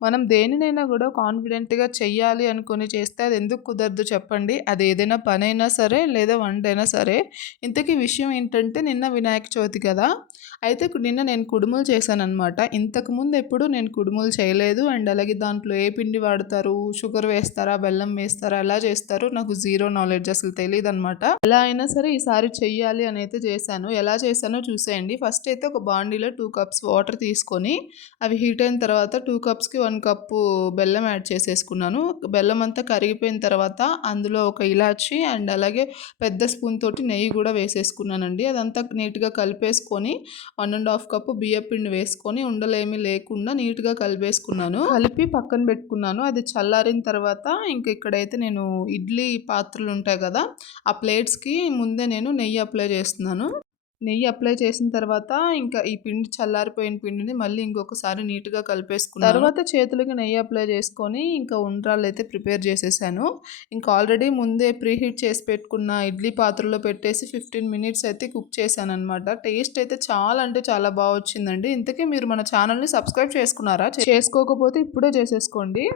మనం దేనినైనా కూడా కాన్ఫిడెంట్‌గా చెయ్యాలి అనుకుని చేస్తే అది ఎందుకు కుదరదు చెప్పండి? అది ఏదైనా పనైనా సరే, లేదా వంటైనా సరే. ఇంతకీ విషయం ఏంటంటే నిన్న వినాయక చవితి కదా! అయితే నిన్న నేను కుడుములు చేశానమాట ఇంతకుముందు ఎప్పుడు నేను కుడుములు చేయలేదు. అండ్ అలాగే దాంట్లో ఏ పిండి వాడతారు? షుగర్ వేస్తారా? బెల్లం వేస్తారా? ఎలా చేస్తారు? నాకు జీరో నాలెడ్జ్ అసలు తెలియదు అనమాట ఎలా అయినా సరే ఈసారి చెయ్యాలి అని అయితే చేశాను. ఎలా చేశానో చూసేయండి. ఫస్ట్ అయితే ఒక బాండీలో టూ కప్స్ వాటర్ తీసుకొని, అవి హీట్ అయిన తర్వాత టూ కప్స్‌కి వన్ కప్పు బెల్లం యాడ్ చేసేసుకున్నాను. బెల్లం అంతా కరిగిపోయిన తర్వాత అందులో ఒక ఇలాచి అండ్ అలాగే పెద్ద స్పూన్ తోటి నెయ్యి కూడా వేసేసుకున్నానండి. అదంతా నీట్‌గా కలిపేసుకొని వన్ అండ్ హాఫ్ కప్పు బియ్యపిండి వేసుకొని ఉండలేమి లేకుండా నీట్‌గా కలిపేసుకున్నాను. కలిపి పక్కన పెట్టుకున్నాను. అది చల్లారిన తర్వాత ఇంక ఇక్కడైతే నేను ఇడ్లీ పాత్రలు ఉంటాయి కదా! ఆ ప్లేట్స్‌కి ముందే నేను నెయ్యి అప్లై చేస్తున్నాను. నెయ్యి అప్లై చేసిన తర్వాత ఇంకా ఈ పిండి చల్లారిపోయిన పిండిని మళ్ళీ ఇంకొకసారి నీట్‌గా కలిపేసుకున్నాను. తర్వాత చేతులకి నెయ్యి అప్లై చేసుకొని ఇంకా ఉండ్రాళ్ళైతే ప్రిపేర్ చేసేసాను. ఇంకా ఆల్రెడీ ముందే ప్రీహీట్ చేసి పెట్టుకున్న ఇడ్లీ పాత్రలో పెట్టేసి 15 మినిట్స్ అయితే కుక్ చేశాననమాట. టేస్ట్ అయితే చాలా అంటే చాలా బాగా వచ్చిందండి. ఇంతకీ మీరు మన ఛానల్‌ని సబ్స్క్రైబ్ చేసుకున్నారా? చేసుకోకపోతే ఇప్పుడే చేసేసుకోండి.